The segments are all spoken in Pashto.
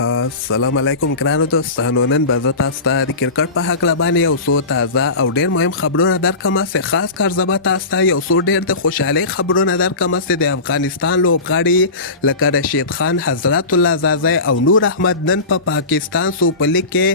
السلام علیکم ګرانو دوستانو. نن به زه تاسو ته د کرکټ په هکله باندې یو څو تازه او ډېر مهم خبرونه درکړم. خاص کار زه به تاسو ته یو څو ډېر د خوشحالۍ خبرونه درکړم چې د افغانستان لوبغاړي لکه رشید خان، حضرت الله زازی او نور احمد نن په پاکستان سوپر لیګ کې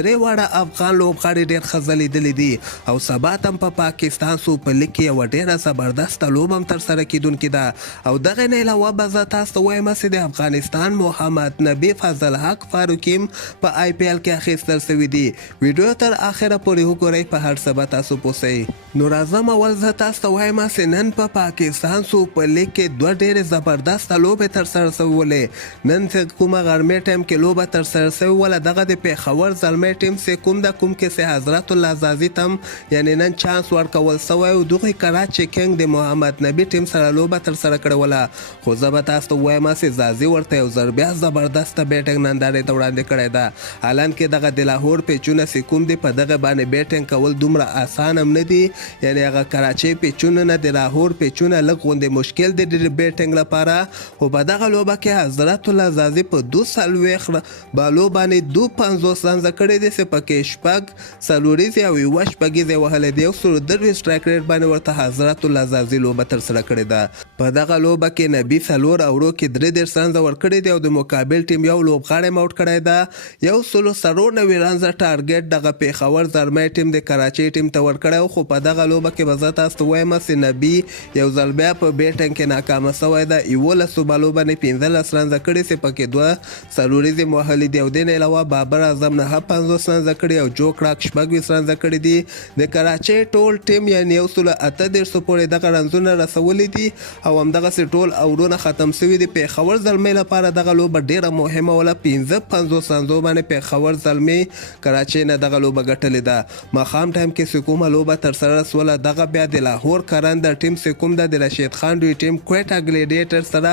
درې واړه افغان لوبغاړي ډېر ښه ځلېدلي دي او سبا ته په پاکستان سوپر لیګ کې یوه ډېره زبردسته لوبه هم ترسره کیدونکې ده او دغې نه علاوه به زه تاسو ته وایم چې د افغانستان محمد نبي فضل حق فاروقیم په آی پی ایل کې اخیستل شوي دي. ویډیو تر اخره پورې وګورئ، په هر څه به تاسو پوه شئ. نو راځم اول زه تاسو ته وایم چې نن په پاکستان سوپر لیګ کې دوه ډېرې زبردسته لوبې ترسره شولې. نن چې کومه غرمې ټایم کې لوبه ترسره شوې وله دغه د پېښور زلمی ټیم چې کوم کې چې حضرت الله زازي تم یعنې نن چانس ورکول شوی او دغې کراچي کینګ د محمد نبي ټیم سره لوبه ترسره کړې وله. خو زه به تاسو ته ووایم چې زازي ورته یو ځل بیا زبردسته بیټینګ نندارې ته وړاندې کړې ده. حالانکې دغه د لاهور پیچونه چې کوم دي په دغه باندې بیټینګ کول دومره اسان هم نه دي، یعنې هغه کراچۍ پیچونه نه د لاهور پیچونه لږ غوندې مشکل دي د بیټینګ لپاره. خو په دغه لوبه کې حضرت الله زازي په 240 بالو باندې 250 رنزه کړي دي چې پکې شپږ څلوریزې او یوه شپږیزې وهلی دي. 123 سټرایک ریټ باندې ورته حضرت الله زازي لوبه ترسره کړې ده. په دغه لوبه کې نبي څلور اوورو کې 33 رنزه ورکړي دي او د مقابل ټیم یو لوبغاړی موټ کړی ده. 190 رنزه ټارګټ دغه پېښور زلمی ټیم د کراچۍ ټیم ته ورکړی. خو په دغه لوبه کې به زه تاسو ته وایم چې نبي یو ځل بیا په بیټینګ کې ناکامه شوی ده. 11 بالو باندې 15 رنزه کړي چې پکې 2 څلوریزې وهلي دي او دې نه علاوه بابر اعظم 50 رنزه کړي او جو کراک 26 رنزه کړي دي. د کراچۍ ټول ټیم یعنې 138 پورې دغه رنزونه رسولي دي او همدغسې ټول اورونه ختم شوي دي. پېښور زلمۍ لپاره دغه لوبه ډېره مهمه وله. 50 رنزو باندې پېښور زلمۍ کراچۍ نه دغه لوبه ګټلې ده. ماښام ټایم کې چې کومه لوبه ترسره شوله دغه بیا د لاهور کرنده ټیم چې کوم ده د رشید خان دوی ټیم کویټا ګلیډیټر سره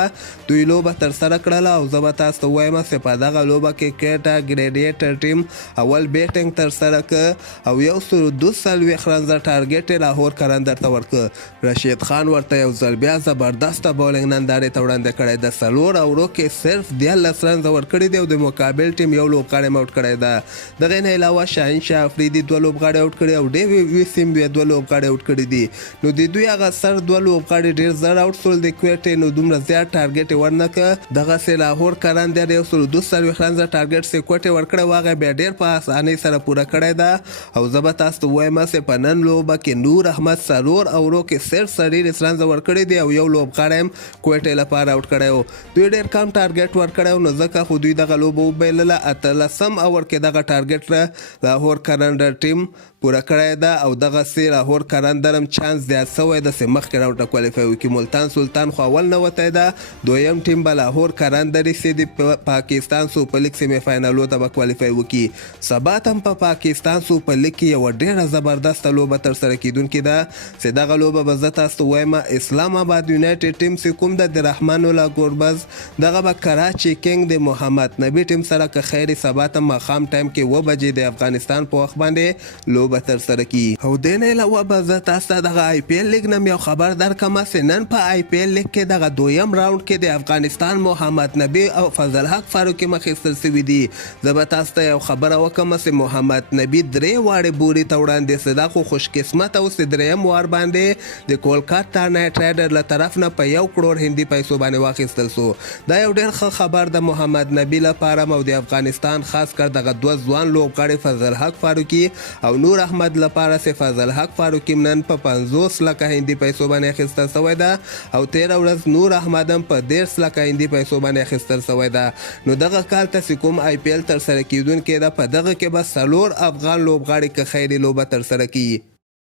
دوی لوبه ترسره کړله او زه به تاسو ته ووایم چې په دغه لوبه کې کویټا ګلیډیټر ټیم اول بیټینګ ترسره کړ او 142 رنزه ټارګټ یې لاهور کرندر ته ورکړ. رشید خان ورته یو ځل بیا زبردسته بولینګ نندارې ته وړاندې کړی ده. څلور اوورو کې صرف 13 رنزه ورکړي دي او د مقابل ټیم یو لوبغاړی موټ کړی ده. دغې نه علاوه شاهین شاه افریدي 2 لوبغاړي اوټ کړي او ډیوي ویسیم 2 لوبغاړي اوټ کړي دي. نو د دوی هغه سر 2 لوبغاړي ډېر زر اوټ شول. د کویټې نو دومره زیات ټارګټ یې ورنکړه. دغسې لاهور کرندر 142 رنزه ټارګټ چې کویټې ورکړی و هغه بیا ډېر په اسانۍ سره پوره کړی ده. او زه به تاسو ته ووایم چې په نن لوبه کې نور احمد څلور اوورو کې صرف 30 رنزه ورکړي دي او یو لوبغاړی هم کویټې لپاره اوټ کړی و. دوی ډېر کم ټارګټ ورکړی و نو ځکه خو دوی دغه لوبه وبایلله. 18 اوور کې دغه ټارګټ لاهور کرندر ټیم پوره کړی ده او دغسې لاهور کرندر هم چانس زیات شوی ده چې مخکې راوند ته کوالیفای وکړي. ملتان سلطان خو اول نه وتی ده. دویم ټیم به لاهور کرندر چې د پاکستان سوپر لیګ سیمي فاینالو ته به کوالیفای وکړي. سبا ته هم په پاکستان سوپر لیګ کې یوه ډېره زبردسته لوبه ترسره کیدونکې ده چې دغه لوبه به زه تاسو ته وایم اسلام آباد یونایټډ ټیم چې کوم ده د رحمان الله ګوربز دغه به کراچي کینګ د محمد نبي ټیم سره که خیر سبا ته ماښام ټایم کې 7 بجې د افغانستان په وخت باندې لوبه ترسره کی. او دې نه علاوه به زه تاسو ته دغه آی پی ایل لیګ نه یو خبر درکړم چې نن په آی پی ایل لیګ کې دغه دویم راوند کې د افغانستان محمد نبي او فضل حق فاروقي اخیستل شوي دي. زه به تاسو ته یو خبره وکړم چې محمد نبي 3 واړې بوري ته وړاندې شو. دا خو خوش قسمته اوس د دریم وار باندې د کولکاتا نایټ رایډر له طرف نه په 1 کروڑ هندي پیسو باندې واخیستل شو. دا یو ډېر ښه خبر د محمد نبي لپاره او د افغانستان خاص کر دغه 2 ځوان لوبغاړي فضل حق فاروقي او نور احمد لپاره چې فضل حق فاروقي نن په 50 لکه هندي پیسو باندې اخیستل شوی ده او 13 ورځ نور احمد هم په 10 لکه هندي پیسو باندې اخیستل شوی ده. نو دغه کال ته چې کوم آی پی ایل ترسره کیدونکی ده په دغه کې به 4 افغان لوبغاړي که خیري لوبه ترسره کیي.